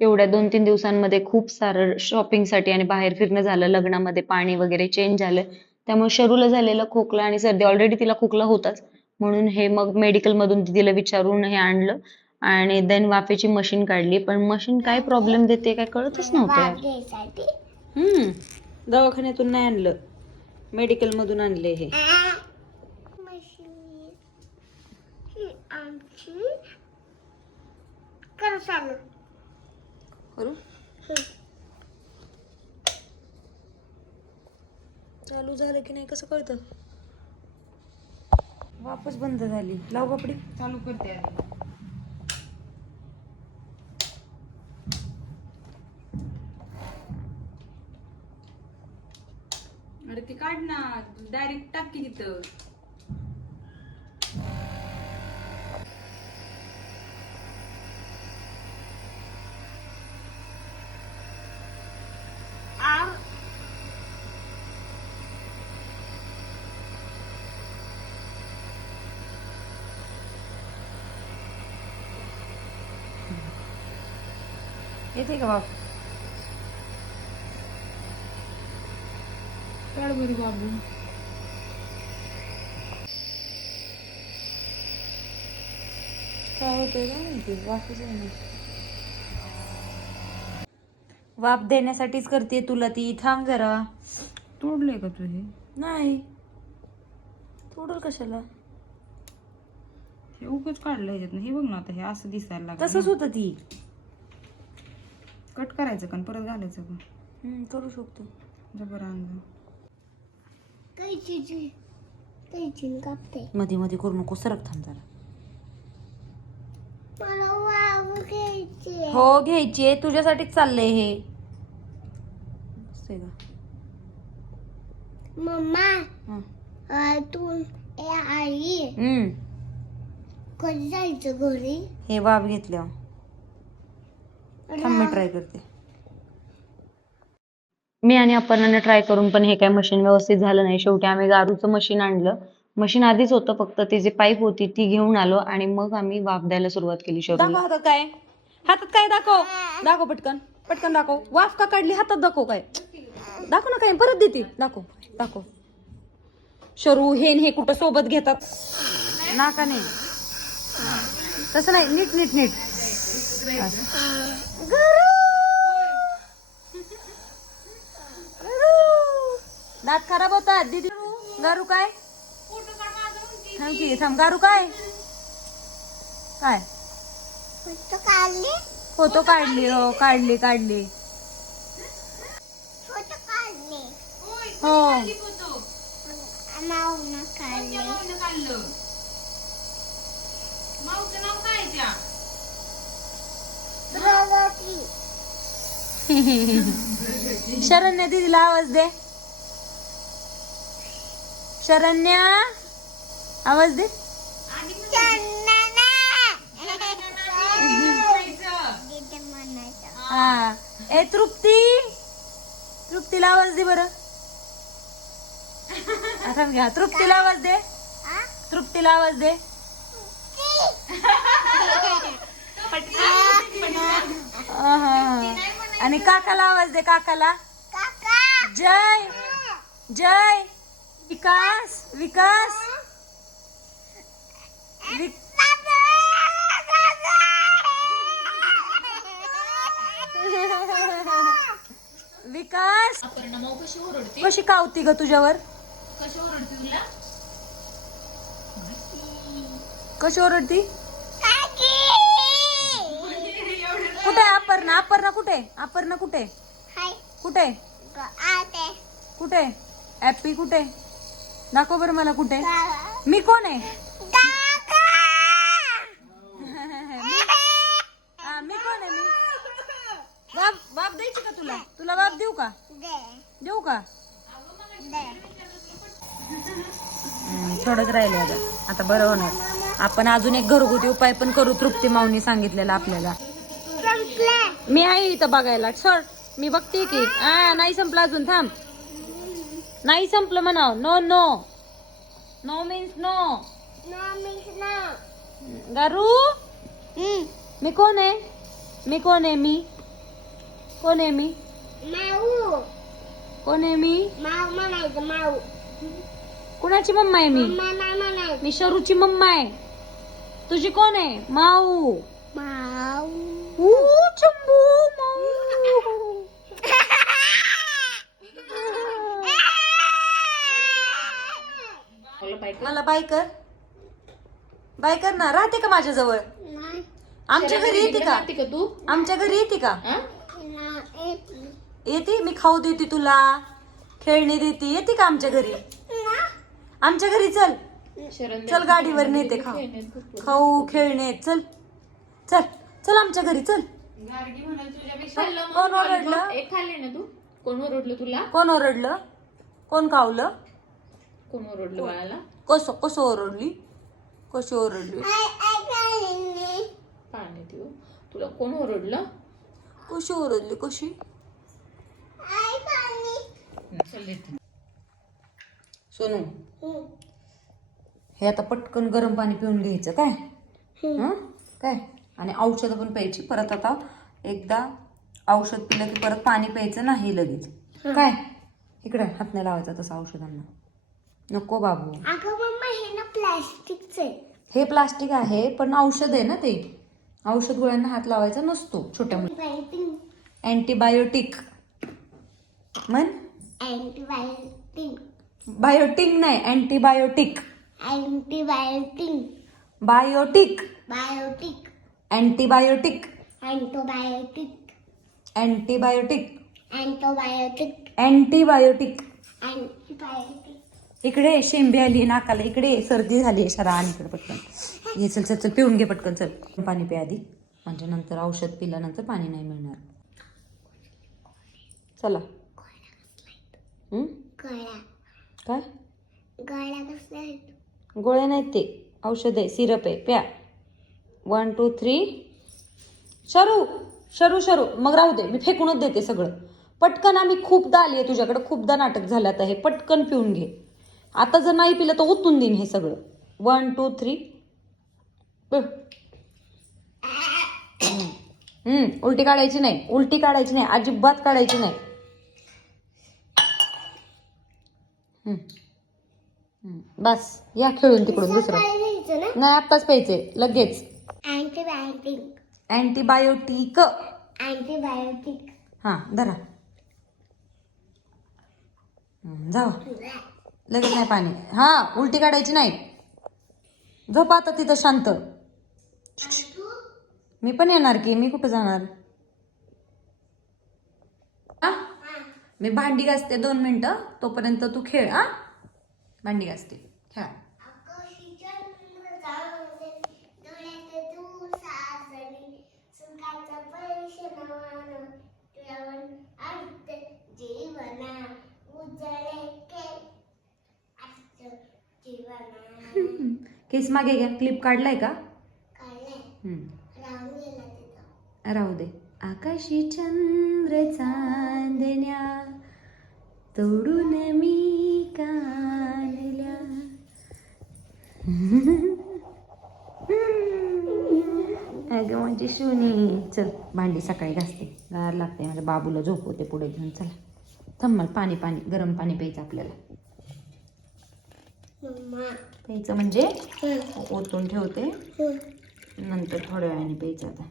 एवढ्या दोन तीन दिवसांमध्ये खूप सारं शॉपिंगसाठी आणि बाहेर फिरणं झालं लग्नामध्ये पाणी वगैरे चेंज झालं. त्यामुळे शरूला झालेला खोकला आणि सर्दी ऑलरेडी तिला खोकला होताच. म्हणून हे मग मेडिकल मधून दीदीला विचारून हे आणलं आणि देन वाफेची मशीन काढली. पण मशीन काय प्रॉब्लेम देते काय कळतच नव्हतं यार. वाफेसाठी. हम्म. दवाखान्यातून नाही आणलं. मेडिकल मधून आणले हे. मशीन ही आमची कर? चालू झालं की नाही कसं कळतं? वापस बंद झाली. लाव कपडे. चालू करते आधी. अरे ती काढ ना. डायरेक्ट टाक की तिथं. येते का वाफ काढ बरी बाबू काय होतंय वाफच वाफ देण्यासाठीच करते तुला ती थांब जरा. तोडले का तू हे? नाही. थोडं कशाला? हे उगच काढलं हे बघ ना आता हे असं दिसायला लागलं. तसंच होतं ती. कट करायचं का आणि परत घालायचं हम्म, करू शकतो. जबर अंग कैची कैची कापते. मध्ये मध्ये करू नको सरक थांब जरा. मला वाव घ्यायची हो घ्यायची आहे. तुझ्यासाठीच चाललंय हे. मस्त आहे का? मम्मा हं. ए आई हम्म. कधी जायचं घरी? हे वाफ घेतल्या थांब मी ट्राय करते. मी आणि अपर्णाने ट्राय करून पण हे काय मशीन व्यवस्थित झालं नाही. शेवटी आम्ही गारूचं मशीन आणलं. मशीन आधीच होतं फक्त. ती जी पाईप होती ती घेऊन आलो आणि मग आम्ही वाफ द्यायला सुरुवात केली दाखव शरूला हातात काय. हातात काय दाखव. दाखव पटकन. पटकन दाखव. वाफ का काढली? हातात दाखव काय. दाखव ना काय. परत देते. दाखव. दाखव. शरू हे न हे कुठं सोबत घेतात. नाका नाही? तसं नाही. नीट नीट नीट. दात खराब होतात दिदी. गारू काय? थांब की थांब. गारू काय? काय? फोटो काढली हो काढली काढली. हो. माऊन काढलं माऊचं नाव काय त्या? शरण्या दीदीला आवाज दे. शरण्या आवाज दे. हा. ए तृप्ती. तृप्तीला आवाज दे बरं. थांब घ्या. तृप्तीला आवाज दे. तृप्तीला आवाज दे. हा, हा, हा. आणि काकाला आवाज दे काकाला. जय. जय. विकास विकास. विक- विकास. कशी कावती ग तुझ्यावर? कशी ओरडती कुठे आहे अपर्णा अपर्णा कुठे? अपर्णा कुठे? कुठे? कुठे? ऍपी कुठे? दाखव बरं मला कुठे. मी कोण आहे? मी कोण आहे? मी बाप बाप द्यायची का तुला? तुला बाप देऊ का? देऊ का? थोडंच राहिले आता. आता बरं होणार. आपण अजून एक घरगुती उपाय पण करू तृप्ती माऊनी सांगितलेला आपल्याला. मी आहे इथं बघायला. सर मी बघते की. आ नाही संपलं अजून थांब. नाही संपलं म्हणाव. No no no means no गारू मी कोण आहे? मी कोण आहे मी? कोण आहे मी? माऊ. कोण आहे मी? माऊ म्हणायचं माऊ. कुणाची मम्मा आहे मी? मी शरूची मम्मा आहे. तुझी कोण आहे? माऊ. माऊ. ऊ, चंबू माऊ मला बाय कर. बाय कर ना राहते का माझ्या जवळ नाही. आमच्या घरी येते का? का तू? आमच्या घरी येते का? येते. मी खाऊ देते तुला. खेळणी देते. येते का आमच्या घरी? आमच्या घरी चल. चल गाडीवर नेते खाऊ. खाऊ खेळणे. चल. चल. चल आमच्या घरी चल. कोण ओरडलं? एक खाल्ले ना तू? कोण ओरडलं तुला? कोण ओरडलं? कोण खावलं? कोण ओरडलं बाळाला? कसं कसं ओरडली? कशी ओरडली? पाणी देऊ. तुला कोण ओरडलं? कशी ओरडली कशी? चल देते. सोनू हे आता पटकन गरम पाणी पिऊन घ्यायचं काय? हं? काय? आणि औषधं पण प्यायची. परत आता एकदा औषध पिलं की परत पाणी प्यायचं नाही लगेच. काय? इकडे हात नाही लावायचा तसं औषधांना. नको बाबू. हे ना प्लास्टिकचं हे प्लास्टिक आहे पण औषध आहे ना ते. औषध गोळ्यांना हात लावायचा नसतो छोट्या मुली अँटीबायोटिक म्हण? अँटीबायोटिक बायोटिक नाही antibiotic antibiotic biotic biotic antibiotic antibiotic antibiotic antibiotic antibiotic antibiotic इकडे शेंबी आली नाकाला. इकडे सर्दी झाली शरा आणि इकडे पटकन. ये चल चल चल पिऊन घे पटकन चल. पाणी पे आधी. म्हणजे नंतर औषध पिल्यानंतर पाणी नाही मिळणार. चला. हं? गळ्या काय? गळ्या कसल्या आहेत गोळ्या नाहीत ते. औषध आहे सिरप आहे. प्या. One two three. शरू शरू शरू. मग राहू दे मी फेकूनच देते सगळं. पटकन आम्ही खूपदा आली आहे तुझ्याकडे खूपदा नाटक झालं आता हे पटकन पिऊन घे. आता जर नाही पिलं तर ओतून देईन हे सगळं. One two three. उलटी काढायची नाही. उलटी काढायची नाही. अजिबात काढायची नाही. बस या खेळून तिकडून दुसरं. नाही आत्ताच प्यायचे लगेच. अँटीबायोटिक अँटीबायोटिक अँटीबायोटिक हां धरा. हं, जाऊ लगेच नाही पाणी. हां उलटी काढायची नाही. झोप आता तिथं शांत. मी पण येणार की मी कुठं जाणार? हा? मी भांडी घासते दोन मिनिटं तोपर्यंत तू खेळ हा? भांडी घासते. खेळा. केस मागे घ्या. क्लिप काढलाय का? राहू दे. आकाशी चंद्र चांदण्या तोडून मी काढल्या. अगं माझी शुनी चल भांडी सकाळी घासते. गार लागते. माझ्या बाबूला झोपवते पुढे घेऊन. चला. थांब मला पाणी पाणी गरम पाणी प्यायचं आपल्याला. प्यायचं म्हणजे? ओतून ठेवते. हं. नंतर थोड्या वेळाने प्यायचं आता?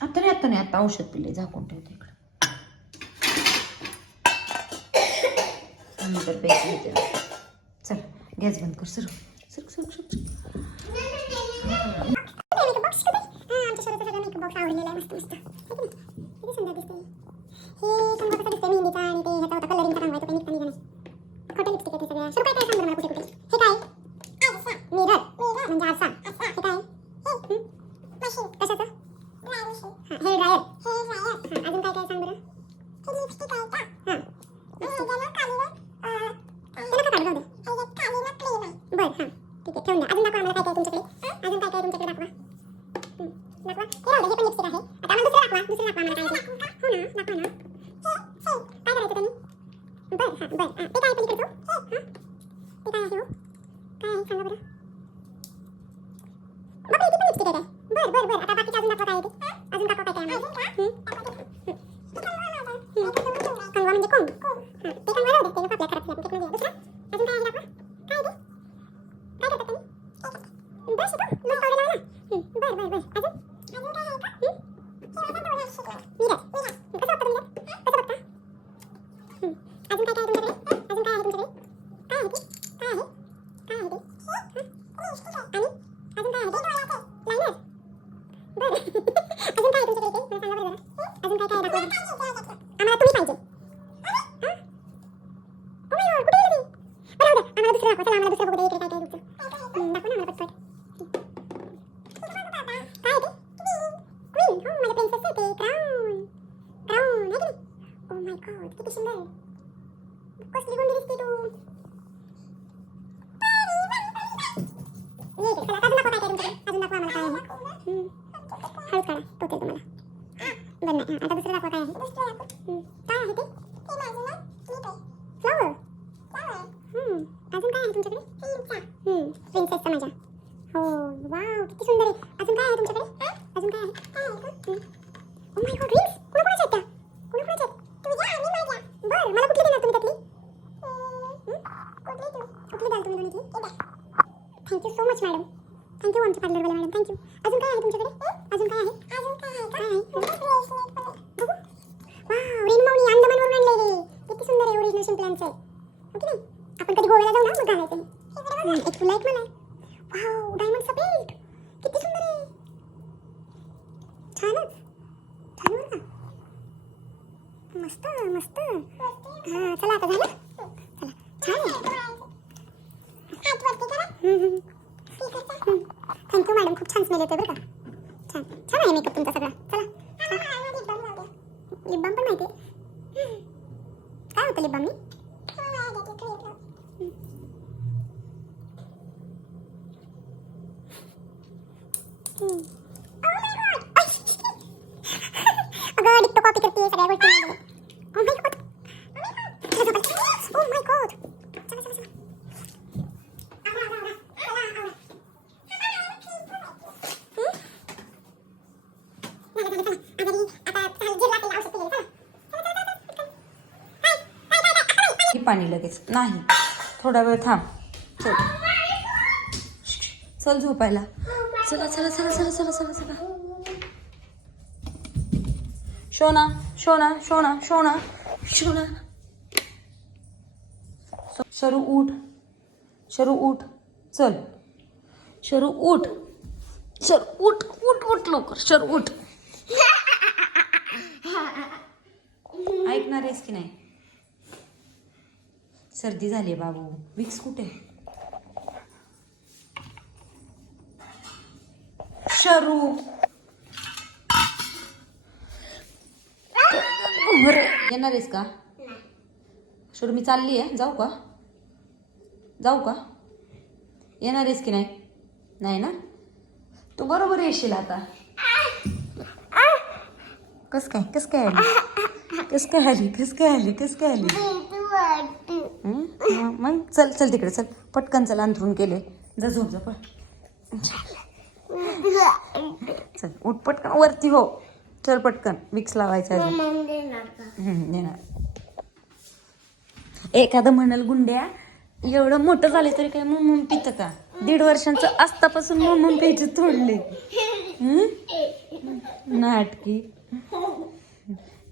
आता नाही आता नाही आता औषध पिले झाकून ठेवते इकडं. नंतर प्यायचं चल गॅस बंद कर सर सर सर सर. मस्त मस्त. हा चला आता झालं? चला छान थँक्यू मॅडम खूप छान स्मेल येतोय बरं का? छान छान आहे मेकअप तुमचा सगळा चला लिप बाम पण माहिती आहे काय होतं लिप बामनी अगं डिक्टो कॉपी करते सगळ्या गोष्टी Oh my god. Oh my god. चला, चला, चला. की पाणी लगेच नाही. थोडा वेळ थांब. चल. चल झोपायला. चला चला चला चला चला चला चला. शोना शोना शोना शोना शोना. शरू उठ. शरू उठ. चल. शरू उठ. शर उठ उठ उठ लवकर. शर उठ. ऐकणार आहेस की नाही? सर्दी झाली बाबू. विक्स कुठे? शरू. येणार आहेस का? शरू मी चालली आहे. जाऊ का? जाऊ का? येणार आहेस की नाही? नाही ना? तू बरोबर येशील आता. कस काय? कस काय आली? कस काय आली? कस काय आली? कस काय आली? मग चल चल तिकडे चल. पटकन चल अंथरून केले. जा झोप जा पळ. चल उठ पटकन. वरती हो. चल पटकन. विक्स लावायचं देणार एखादं म्हणाल गुंड्या एवढं मोठं झाले तरी काय मुंमुन पितं का? दीड वर्षांचं आस्तापासून मुंमुन प्यायचे तोडले? नाटकी.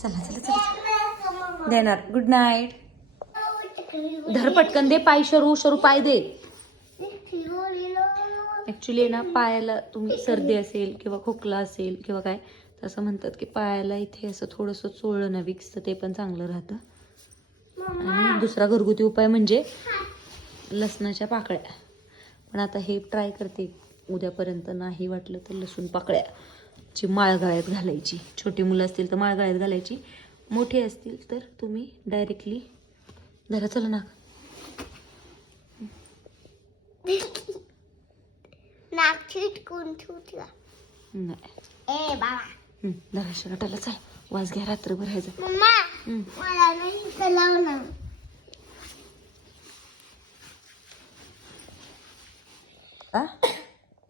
चला चला चला. देणार. गुड नाईट धर पटकन दे पाय शरू शरू पाय दे. ऍक्च्युली ना पायाला तुम्ही सर्दी असेल किंवा खोकला असेल किंवा काय तर असं म्हणतात की पायाला इथे असं थोडंसं चोळलं ना विक्स तर ते पण चांगलं राहतं. आणि दुसरा घरगुती उपाय म्हणजे लसणाच्या पाकळ्या. पण आता हे ट्राय करते उद्यापर्यंत नाही वाटलं तर लसूण पाकळ्याची माळ घालायची. छोटी मुलं असतील तर माळगाळ्यात घालायची. मोठी असतील तर तुम्ही डायरेक्टली जरा चला ना. नाक चिटकून नाही. ए बाबा दहाशे गटाला चल. वाज घ्या रात्रभर ह्याचा मम्मा. मला नाही चलाव ना. आ?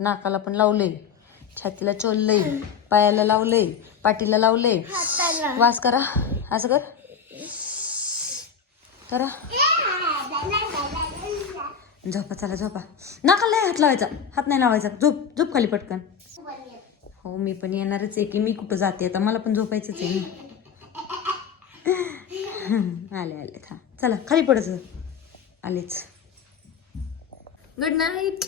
नाकाला पण लावलंय. छातीला चोललंय. पायाला लावलंय. पाठीला लावलंय. हाताला. वास करा. असं कर. करा. झोपा चला झोपा. नाका नाही हात लावायचा. हात नाही लावायचा. झोप झोप खाली पटकन. हो मी पण येणारच आहे की मी कुठं जाते? आता मला पण झोपायचंच आहे मी आले आले. था चला खाली पडच आलेच. Good night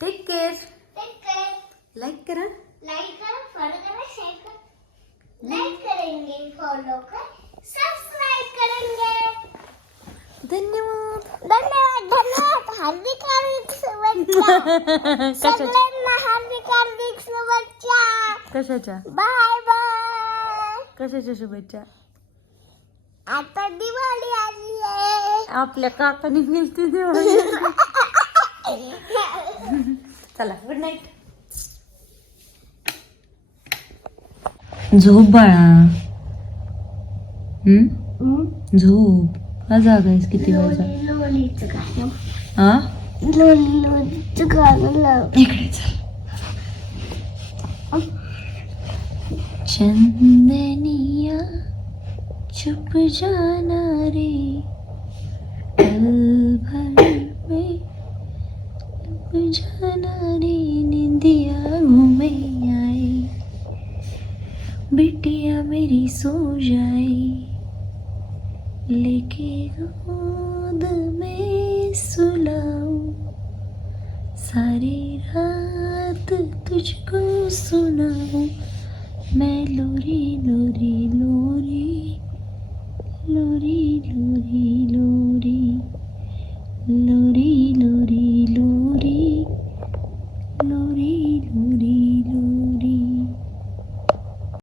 take care like करा. लाईक करा फॉलो करा शेअर करा. लाईक करेंगे फॉलो कर. धन्यवाद. धन्यवाद धन्यवाद. हार्दिक हार्दिक शुभेच्छा. कशाच्या? सगळ्यांना हार्दिक हार्दिक शुभेच्छा. कशाच्या? Bye bye. कशाच्या शुभेच्छा? आता दिवाळी आली आहे. आपल्या काकाने मिळते दिवाळी. चला. गुड नाईट झोप बाळा. हम्म झोप. का जागा आहेस किती गाणं. हा? लोली लोलीचं गाणं लाव. इकडे चल. चंदनिया चुप जाना रे पल भर में डूब जाना रे निंदिया घूमे आए बिटिया मेरी सो जाए। लेके गोद में सुलाऊं। सारी रात तुझको सुनाऊं। मैं लोरी लोरी लोरी लोरी लोरी